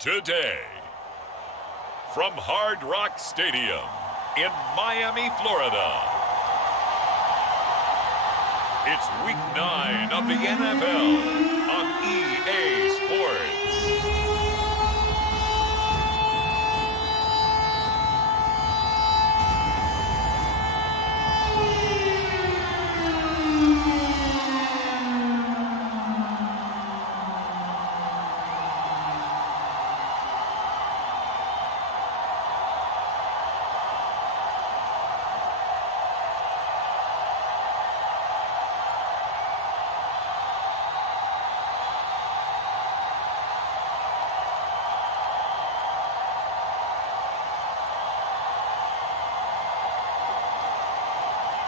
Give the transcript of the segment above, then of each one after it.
Today, from Hard Rock Stadium in Miami, Florida, it's Week 9 of the NFL on EA Sports.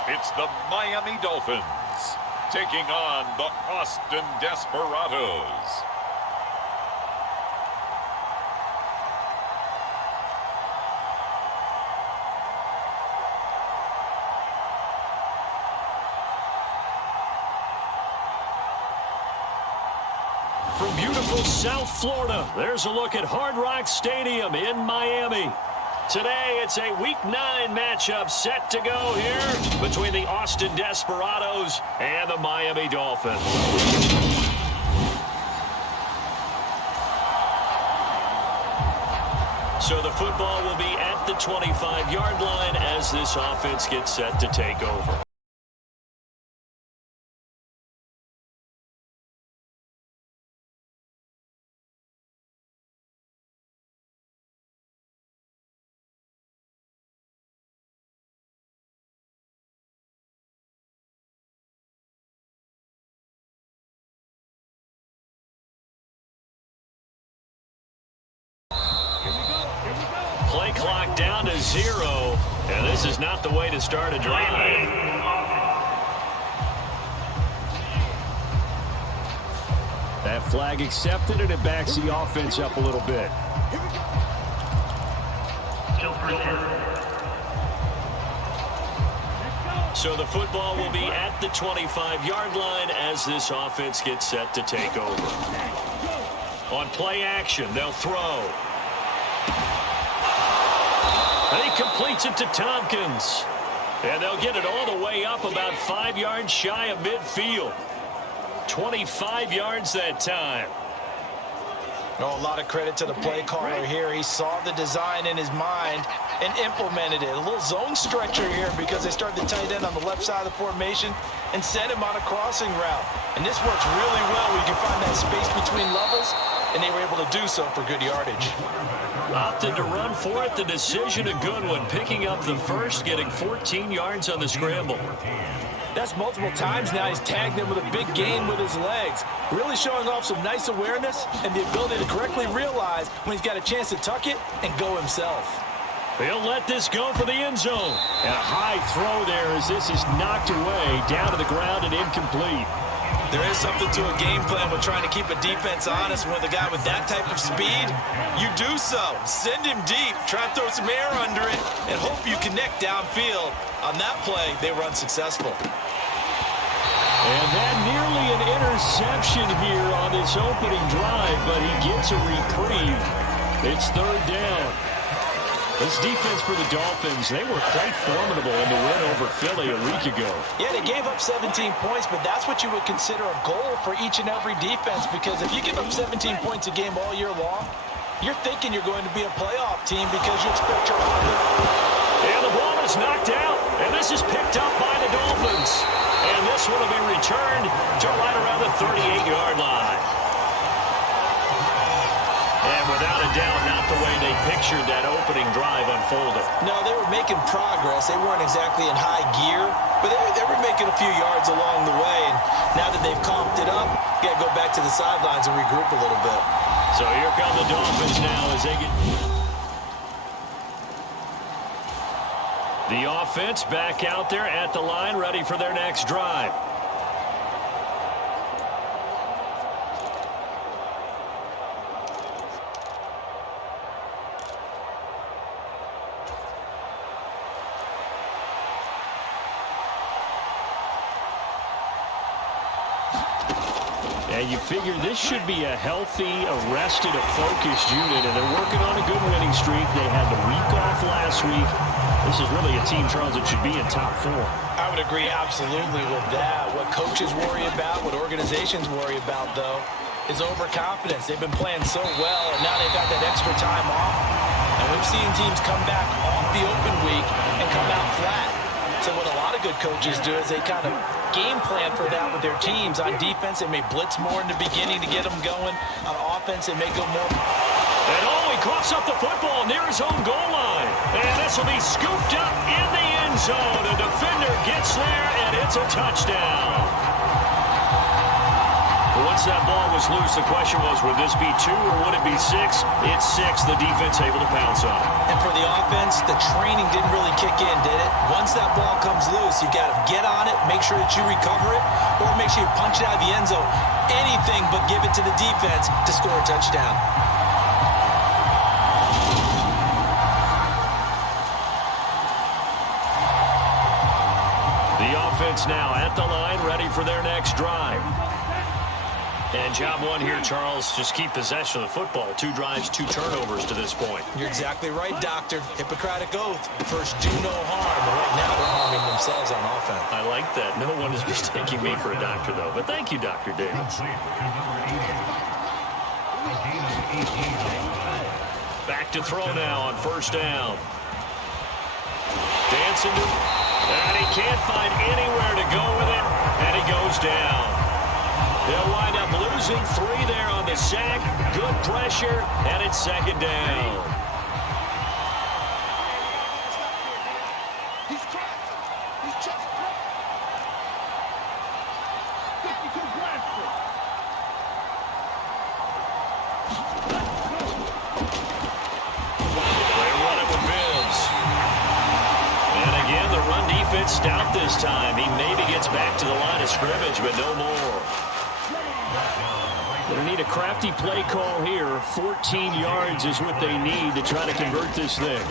It's the Miami Dolphins taking on the Austin Desperados. From beautiful South Florida, there's a look at Hard Rock Stadium in Miami. Today, it's a Week 9 matchup set to go here between the Austin Desperados and the Miami Dolphins. So the football will be at the 25-yard line as this offense gets set to take over. Play clock down to 0, and this is not the way to start a drive. That flag accepted, and it backs the offense up a little bit. So the football will be at the 25-yard line as this offense gets set to take over. On play action, they'll throw. And he completes it to Tompkins. And they'll get it all the way up about 5 yards shy of midfield. 25 yards that time. Oh, a lot of credit to the play caller here. He saw the design in his mind and implemented it. A little zone stretcher here because they started the tight end on the left side of the formation and sent him on a crossing route. And this works really well where you can find that space between levels, and they were able to do so for good yardage. Opted to run for it. The decision a good one. Picking up the first, getting 14 yards on the scramble. That's multiple times now. He's tagged him with a big gain with his legs. Really showing off some nice awareness and the ability to correctly realize when he's got a chance to tuck it and go himself. He'll let this go for the end zone. And a high throw there as this is knocked away, down to the ground and incomplete. There is something to a game plan with trying to keep a defense honest. With a guy with that type of speed, you do so. Send him deep, try and throw some air under it, and hope you connect downfield. On that play, they were unsuccessful. And that nearly an interception here on this opening drive, but he gets a reprieve. It's third down. This defense for the Dolphins, they were quite formidable in the win over Philly a week ago. Yeah, they gave up 17 points, but that's what you would consider a goal for each and every defense, because if you give up 17 points a game all year long, you're thinking you're going to be a playoff team because you expect your offense. And the ball is knocked out, and this is picked up by the Dolphins. And this one will be returned to right around the 38-yard line. And without a doubt, not the way they pictured that opening drive unfolded. No, they were making progress. They weren't exactly in high gear, but they were making a few yards along the way. And now that they've comped it up, you got to go back to the sidelines and regroup a little bit. So here come the Dolphins now as they get... The offense back out there at the line, ready for their next drive. And you figure this should be a healthy, arrested, a focused unit, and they're working on a good winning streak. They had the week off last week. This is really a team, Charles, that should be in top 4. I would agree absolutely with that. What coaches worry about, what organizations worry about, though, is overconfidence. They've been playing so well, and now they've got that extra time off. And we've seen teams come back off the open week and come out flat. So what a lot of good coaches do is they kind of game plan for that with their teams. On defense, they may blitz more in the beginning to get them going. On offense, they may go more. And he coughs up the football near his own goal line. And this will be scooped up in the end zone. A defender gets there, and it's a touchdown. Once that ball was loose, the question was, would this be 2 or would it be 6? It's 6. The defense able to pounce on it. And for the offense, the training didn't really kick in, did it? Once that ball comes loose, you got to get on it, make sure that you recover it, or make sure you punch it out of the end zone. Anything but give it to the defense to score a touchdown. The offense now at the line, ready for their next drive. And job one here, Charles, just keep possession of the football. 2 drives, 2 turnovers to this point. You're exactly right, Doctor. Hippocratic oath. First, do no harm. But right now, they're harming themselves on offense. I like that. No one is mistaking me for a doctor, though. But thank you, Dr. David. Back to throw now on first down. Dancing to... And he can't find anywhere to go with it. And he goes down. They'll wind up losing 3 there on the sack. Good pressure, and it's second down. He's trapped. He's trapped. 52 Bradford. They run it with Bibbs. And again, the run defense stout this time. He maybe gets back to the line of scrimmage, but no more. They need a crafty play call here. 14 yards is what they need to try to convert this thing.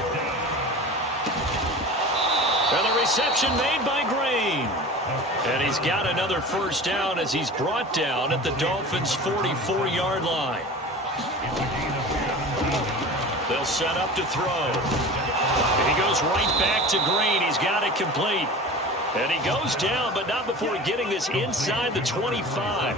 And the reception made by Green. And he's got another first down as he's brought down at the Dolphins' 44-yard line. They'll set up to throw. And he goes right back to Green. He's got it complete. And he goes down, but not before getting this inside the 25.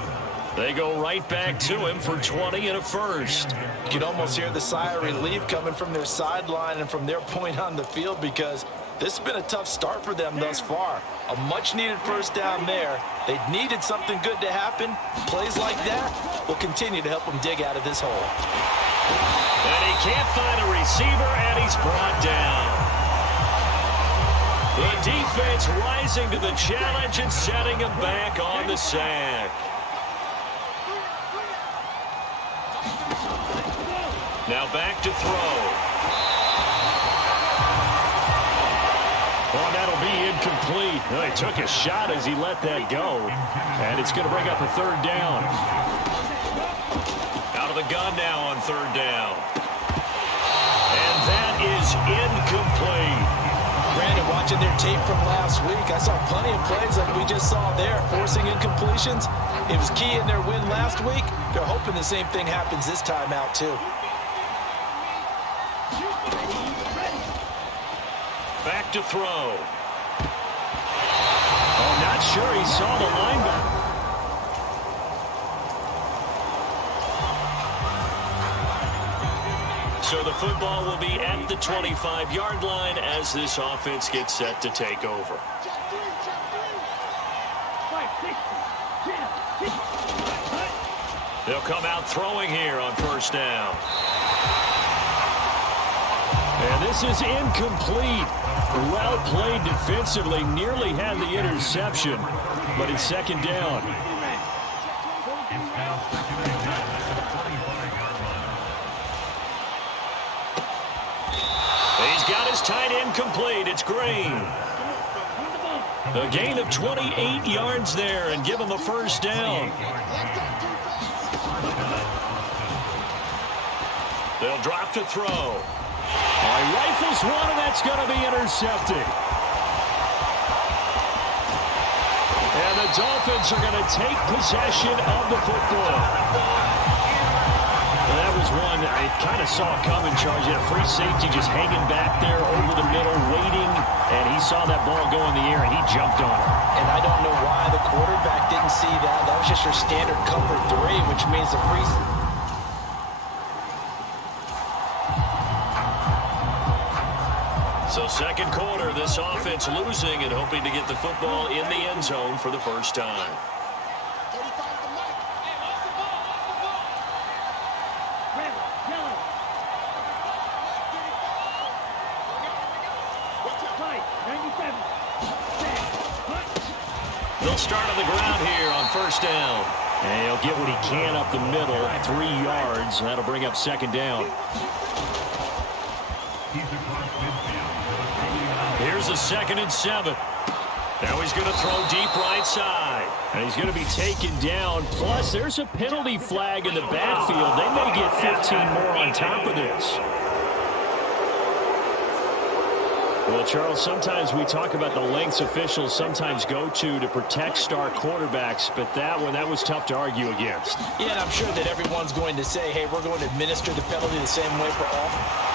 They go right back to him for 20 and a first. You can almost hear the sigh of relief coming from their sideline and from their point on the field because this has been a tough start for them thus far. A much-needed first down there. They needed something good to happen. Plays like that will continue to help them dig out of this hole. And he can't find a receiver, and he's brought down. The defense rising to the challenge and setting him back on the sack. Now back to throw. Oh, that'll be incomplete. Well, he took a shot as he let that go. And it's going to bring up a third down. Out of the gun now on third down. And that is incomplete. Brandon, watching their tape from last week, I saw plenty of plays like we just saw there, forcing incompletions. It was key in their win last week. They're hoping the same thing happens this time out, too. Back to throw. Oh, not sure he saw the linebacker. So the football will be at the 25-yard line as this offense gets set to take over. They'll come out throwing here on first down. And this is incomplete. Well played defensively. Nearly had the interception, but it's second down. He's got his tight end complete. It's Green. A gain of 28 yards there and give him a first down. They'll drop to throw. He rifles one, and that's going to be intercepted. And the Dolphins are going to take possession of the football. Well, that was one I kind of saw coming, Charge. He had a free safety just hanging back there over the middle, waiting, and he saw that ball go in the air, and he jumped on it. And I don't know why the quarterback didn't see that. That was just your standard cover 3, which means the free... So second quarter, this offense losing and hoping to get the football in the end zone for the first time. They'll start on the ground here on first down. And he'll get what he can up the middle, 3 yards. That'll bring up second down. Here's a 2nd and 7. Now he's going to throw deep right side. And he's going to be taken down. Plus, there's a penalty flag in the backfield. They may get 15 more on top of this. Well, Charles, sometimes we talk about the lengths officials sometimes go to protect star quarterbacks, but that was tough to argue against. Yeah, and I'm sure that everyone's going to say, hey, we're going to administer the penalty the same way for all.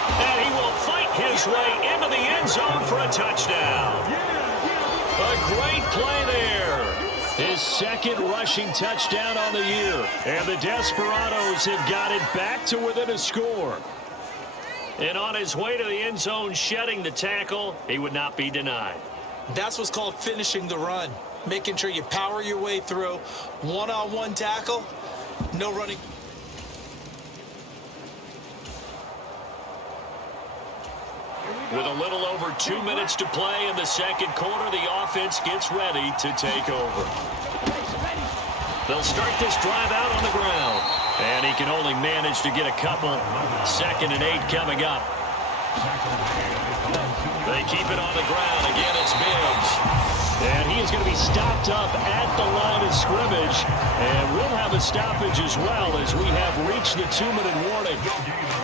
And he will fight his way into the end zone for a touchdown. A great play there. His 2nd rushing touchdown on the year. And the Desperados have got it back to within a score. And on his way to the end zone, shedding the tackle, he would not be denied. That's what's called finishing the run. Making sure you power your way through. One-on-one tackle, no running. With a little over 2 minutes to play in the second quarter, the offense gets ready to take over. They'll start this drive out on the ground. And he can only manage to get a couple. 2nd and 8 coming up. They keep it on the ground. Again, it's Bibbs. And he is going to be stopped up at the line of scrimmage. And we'll have a stoppage as well as we have reached the 2-minute warning.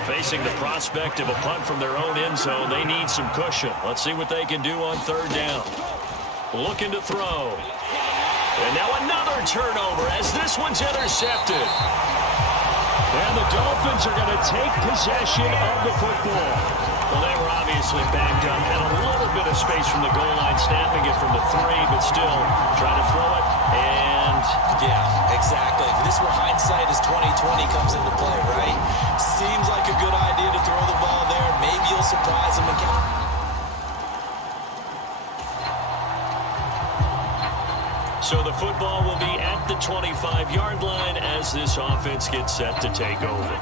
Facing the prospect of a punt from their own end zone, they need some cushion. Let's see what they can do on 3rd down. Looking to throw. And now another turnover as this one's intercepted. And the Dolphins are going to take possession of the football. Well, they were obviously backed up. Had a little bit of space from the goal line, snapping it from the 3, but still trying to throw it. And yeah, exactly. This is where hindsight is 20/20 comes into play, right? Seems like a good idea to throw the ball there. Maybe you'll surprise them again. So the football will be at the 25-yard line as this offense gets set to take over.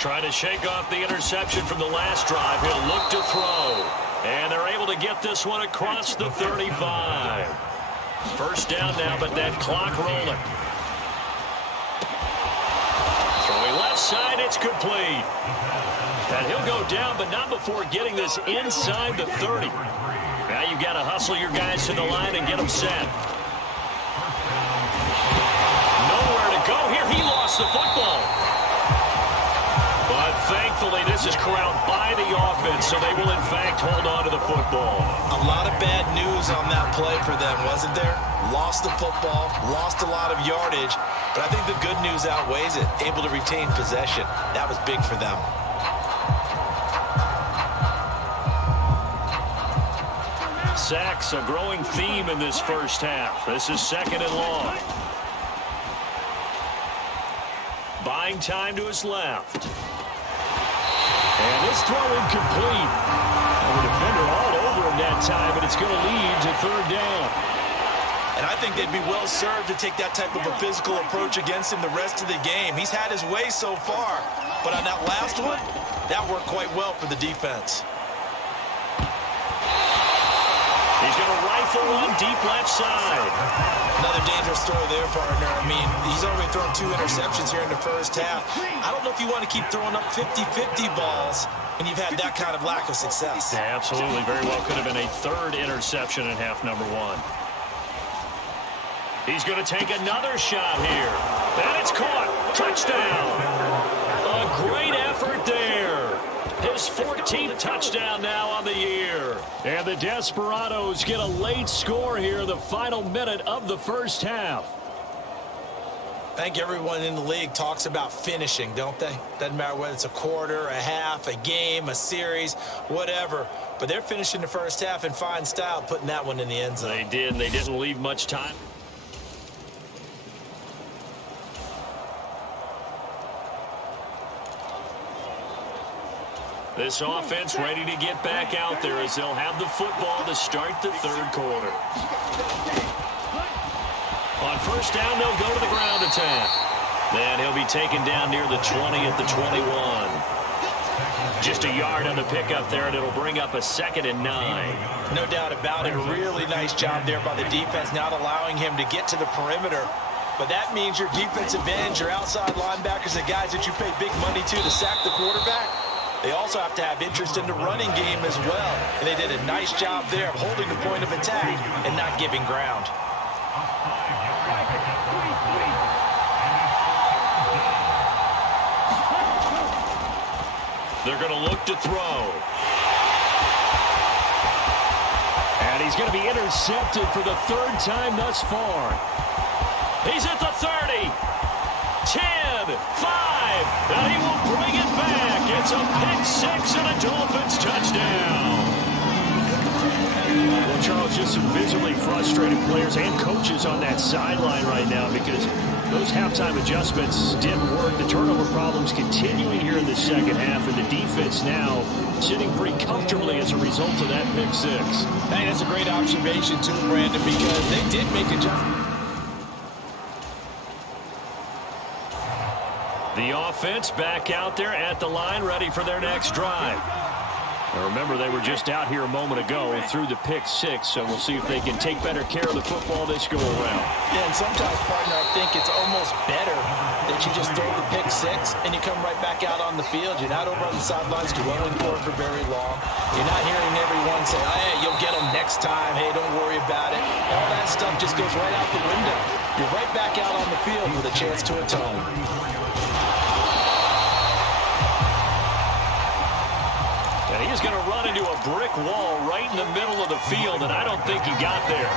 Trying to shake off the interception from the last drive. He'll look to throw. And they're able to get this one across the 35. First down now, but that clock rolling. Throwing left side, it's complete. And he'll go down, but not before getting this inside the 30. Now you've got to hustle your guys to the line and get them set. Nowhere to go here. He lost the football. But thankfully, this is corralled by the offense, so they will, in fact, hold on to the football. A lot of bad news on that play for them, wasn't there? Lost the football, lost a lot of yardage, but I think the good news outweighs it. Able to retain possession. That was big for them. Sacks, a growing theme in this first half. This is 2nd and long. Buying time to his left. And this throw incomplete. And the defender all over him that time, but it's going to lead to 3rd down. And I think they'd be well served to take that type of a physical approach against him the rest of the game. He's had his way so far, but on that last one, that worked quite well for the defense. He's going to rifle one deep left side. Another dangerous throw there, partner. I mean, he's already thrown 2 interceptions here in the first half. I don't know if you want to keep throwing up 50-50 balls when you've had that kind of lack of success. Yeah, absolutely. Very well could have been a 3rd interception in half number 1. He's going to take another shot here. And it's caught. Touchdown. A great effort there. His his 14th touchdown now on the year. And the Desperados get a late score here in the final minute of the first half. I think everyone in the league talks about finishing, don't they? Doesn't matter whether it's a quarter, a half, a game, a series, whatever. But they're finishing the first half in fine style, putting that one in the end zone. They did. They didn't leave much time. This offense ready to get back out there as they'll have the football to start the third quarter. On first down, they'll go to the ground attack. Then he'll be taken down near the 20 at the 21. Just a yard on the pickup there, and it'll bring up a 2nd and 9. No doubt about it. A really nice job there by the defense, not allowing him to get to the perimeter. But that means your defensive ends, your outside linebackers, the guys that you pay big money to sack the quarterback, they also have to have interest in the running game as well. And they did a nice job there of holding the point of attack and not giving ground. They're going to look to throw. And he's going to be intercepted for the 3rd time thus far. He's at the 30. 10, 5, and he will bring it back. It's a pick 6 and a Dolphins touchdown. Well, Charles, just some visibly frustrated players and coaches on that sideline right now because those halftime adjustments didn't work. The turnover problems continuing here in the second half, and the defense now sitting pretty comfortably as a result of that pick 6. I think that's a great observation, too, Brandon, because they did make adjustments. The offense back out there at the line, ready for their next drive. Now remember, they were just out here a moment ago through the pick 6, so we'll see if they can take better care of the football this go-around. Yeah, and sometimes, partner, I think it's almost better that you just throw the pick 6 and you come right back out on the field. You're not over on the sidelines dwelling for it for very long. You're not hearing everyone say, oh, hey, you'll get them next time. Hey, don't worry about it. All that stuff just goes right out the window. You're right back out on the field with a chance to atone. And he's going to run into a brick wall right in the middle of the field, and I don't think he got there.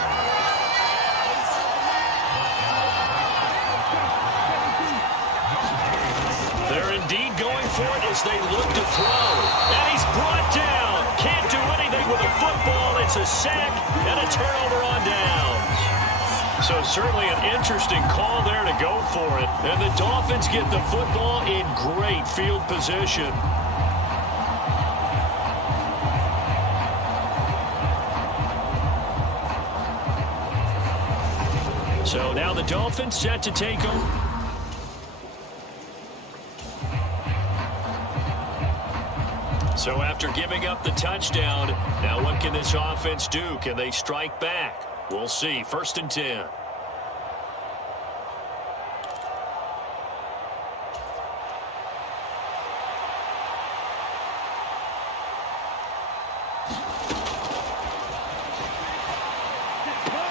They're indeed going for it as they look to throw. And he's brought down. Can't do anything with a football. It's a sack and a turnover on downs. So certainly an interesting call there to go for it. And the Dolphins get the football in great field position. So now the Dolphins set to take them. So after giving up the touchdown, now what can this offense do? Can they strike back? We'll see. 1st and 10.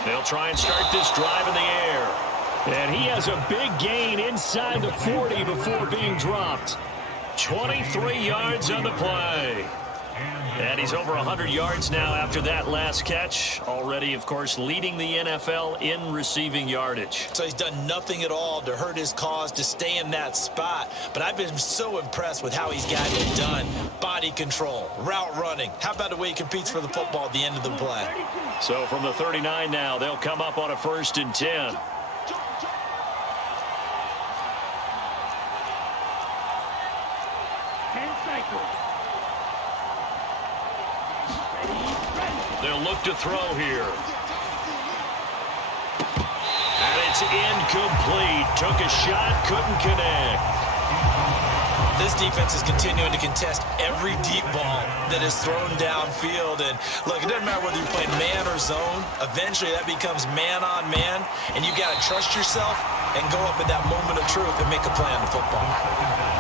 They'll try and start this drive in the air. And he has a big gain inside the 40 before being dropped. 23 yards on the play. And he's over 100 yards now after that last catch. Already, of course, leading the NFL in receiving yardage. So he's done nothing at all to hurt his cause to stay in that spot. But I've been so impressed with how he's gotten it done. Body control, route running. How about the way he competes for the football at the end of the play? So from the 39 now, they'll come up on a 1st and 10. They'll look to throw here. And it's incomplete. Took a shot, couldn't connect. This defense is continuing to contest every deep ball that is thrown downfield. And look, it doesn't matter whether you're playing man or zone. Eventually, that becomes man on man. And you've got to trust yourself and go up at that moment of truth and make a play on the football.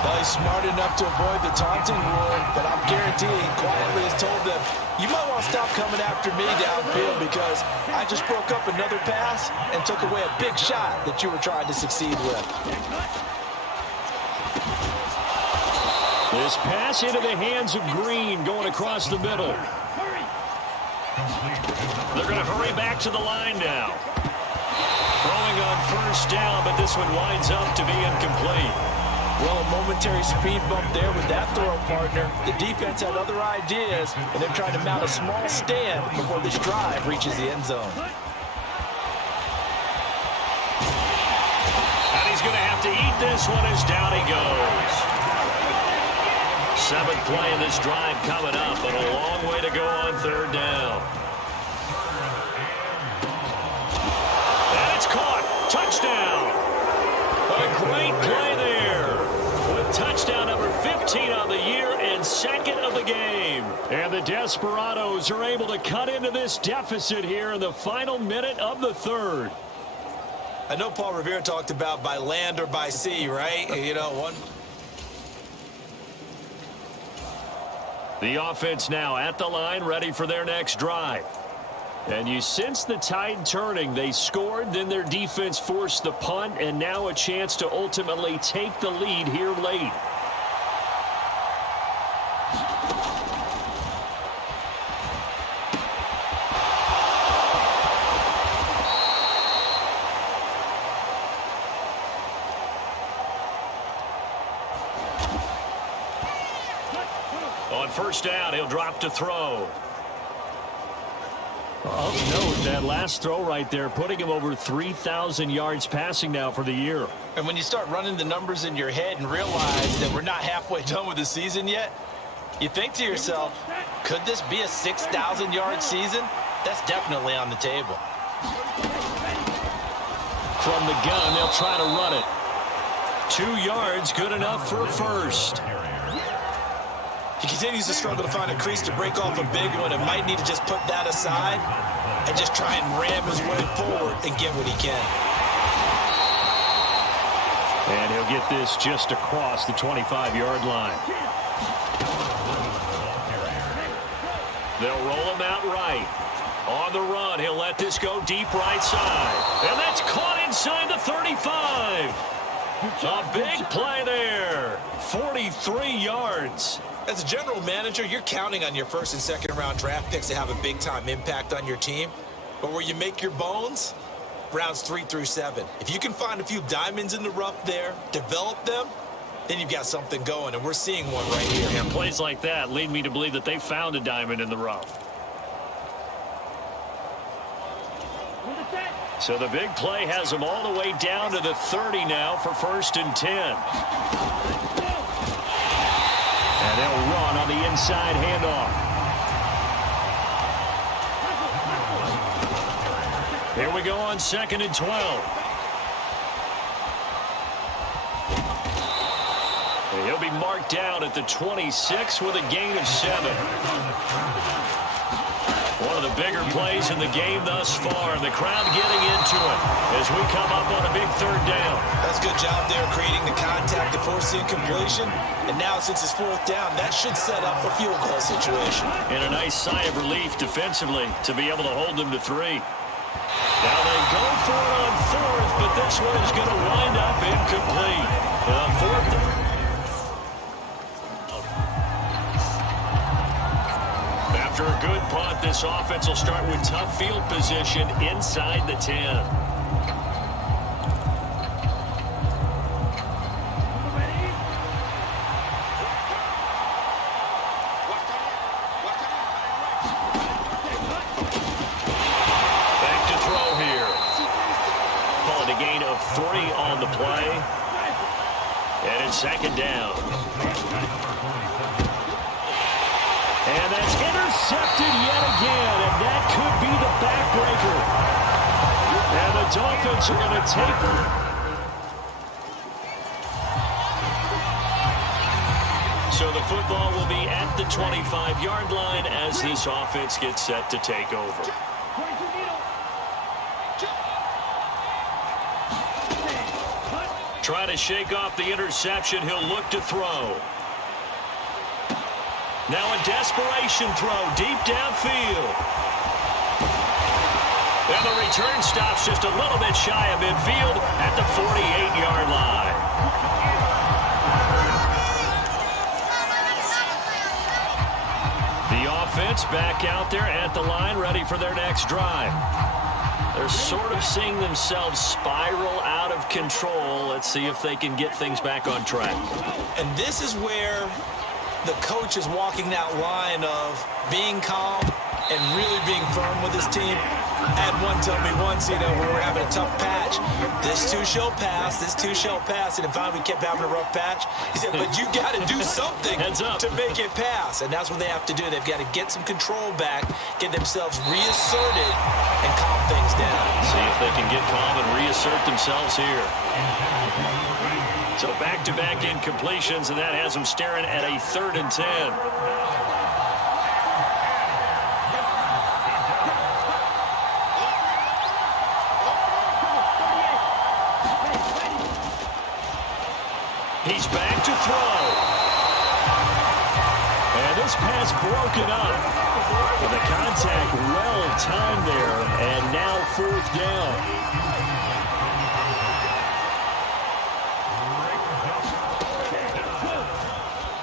Well, he's smart enough to avoid the taunting rule, but I'm guaranteeing quietly has told them, you might want to stop coming after me downfield because I just broke up another pass and took away a big shot that you were trying to succeed with. This pass into the hands of Green going across the middle. They're going to hurry back to the line now. Throwing on first down, but this one winds up to be incomplete. Well, a momentary speed bump there with that throw, partner. The defense had other ideas, and they're trying to mount a small stand before this drive reaches the end zone. And he's going to have to eat this one as down he goes. 7th play of this drive coming up, but a long way to go on 3rd down. And it's caught. Touchdown. A great play there. With touchdown number 15 on the year and 2nd of the game. And the Desperados are able to cut into this deficit here in the final minute of the 3rd. I know Paul Revere talked about by land or by sea, right? You know, one. The offense now at the line, ready for their next drive. And you sense the tide turning. They scored, then their defense forced the punt, and now a chance to ultimately take the lead here late. On first down, he'll drop to throw. Of note, that last throw right there, putting him over 3,000 yards passing now for the year. And when you start running the numbers in your head and realize that we're not halfway done with the season yet, you think to yourself, could this be a 6,000-yard season? That's definitely on the table. From the gun, they'll try to run it. 2 yards, good enough for a first. He continues to struggle to find a crease to break off a big one and might need to just put that aside and just try and ram his way forward and get what he can. And he'll get this just across the 25-yard line. They'll roll him out right. On the run, he'll let this go deep right side. And that's caught inside the 35. A big play there. 43 yards. As a general manager, you're counting on your 1st and 2nd round draft picks to have a big-time impact on your team. But where you make your bones, rounds 3 through 7. If you can find a few diamonds in the rough there, develop them, then you've got something going, and we're seeing one right here. And plays like that lead me to believe that they found a diamond in the rough. So the big play has them all the way down to the 30 now for 1st and 10. And they'll run on the inside handoff. Here we go on 2nd and 12. And he'll be marked down at the 26 with a gain of 7. One of the bigger plays in the game thus far, and the crowd getting into it as we come up on a big 3rd down. That's a good job there creating the contact to force the incompletion. And now since it's 4th down, that should set up a field goal situation. And a nice sigh of relief defensively to be able to hold them to 3. Now they go for it on 4th, but this one is going to wind up incomplete. 4th down. After a good punt, this offense will start with tough field position inside the 10. Back to throw here. Calling a gain of 3 on the play. And it's 2nd down. And that's intercepted yet again, and that could be the backbreaker. And the Dolphins are going to take it. So the football will be at the 25-yard line as this offense gets set to take over. Trying to shake off the interception, he'll look to throw. Now a desperation throw deep downfield. And the return stops just a little bit shy of midfield at the 48-yard line. Saints back out there at the line, ready for their next drive. They're sort of seeing themselves spiral out of control. Let's see if they can get things back on track. And this is where the coach is walking that line of being calm and really being firm with his team. I had one tell me once, when we were having a tough patch, this too shall pass, this too shall pass. And finally we kept having a rough patch. He said, but you got to do something to make it pass. And that's what they have to do. They've got to get some control back, get themselves reasserted, and calm things down. See if they can get calm and reassert themselves here. So back-to-back incompletions, and that has them staring at a 3rd and 10. He's back to throw. And this pass broken up. And the contact well-timed there, and now 4th down.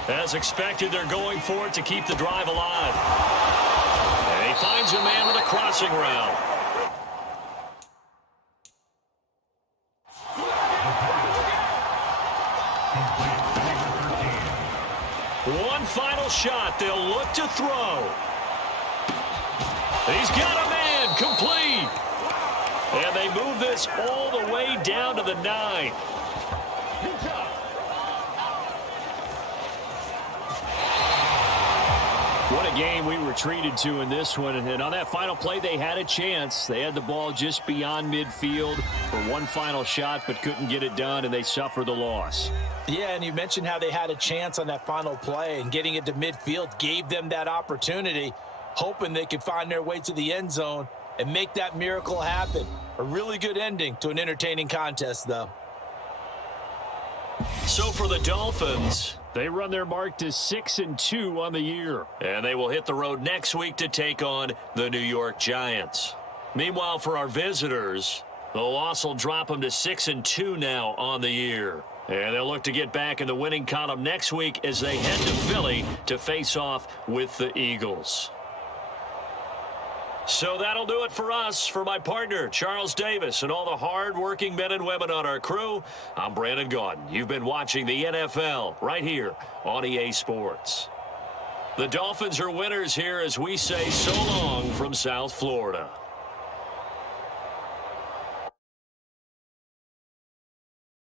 As expected, they're going for it to keep the drive alive. And he finds a man with a crossing route. One final shot. They'll look to throw. He's got a man complete. And they move this all the way down to the 9. What a game we were treated to in this one. And on that final play, they had a chance. They had the ball just beyond midfield for one final shot, but couldn't get it done, and they suffered the loss. Yeah, and you mentioned how they had a chance on that final play, and getting it to midfield gave them that opportunity, hoping they could find their way to the end zone and make that miracle happen. A really good ending to an entertaining contest, though. So for the Dolphins, they run their mark to 6-2 on the year. And they will hit the road next week to take on the New York Giants. Meanwhile, for our visitors, the loss will drop them to 6-2 now on the year. And they'll look to get back in the winning column next week as they head to Philly to face off with the Eagles. So that'll do it for us. For my partner, Charles Davis, and all the hard-working men and women on our crew, I'm Brandon Gaudin. You've been watching the NFL right here on EA Sports. The Dolphins are winners here as we say so long from South Florida.